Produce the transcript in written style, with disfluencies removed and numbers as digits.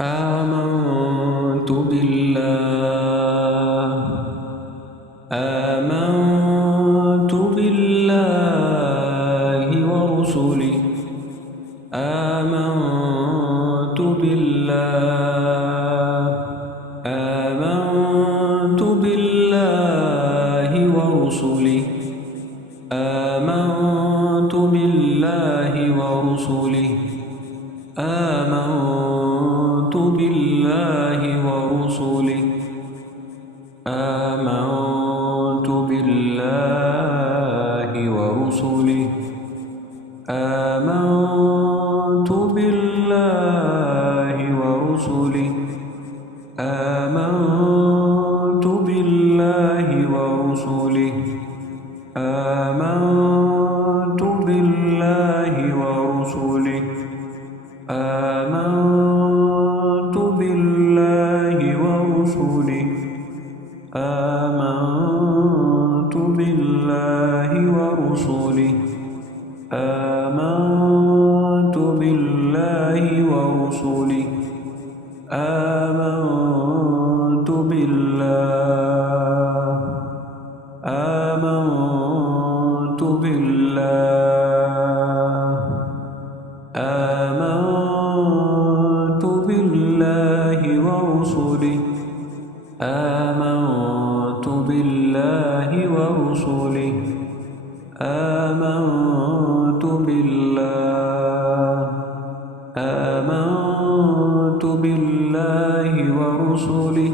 آمنت بالله آمنت بالله ورسله آمنت بالله آمنت بالله ورسله آمنت بالله ورسله آمنت بالله ورسله آمنت بالله ورسله آمنت بالله ورسله آمنت بالله ورسله آمنت بالله ورسله آمنت بالله ورسله آمنت بالله ورسله آمنت بالله ورسله آمنت بالله آمنت بالله آمنت بالله ورسله آمنت بالله ورسله آمنت بالله آمنت بالله ورسله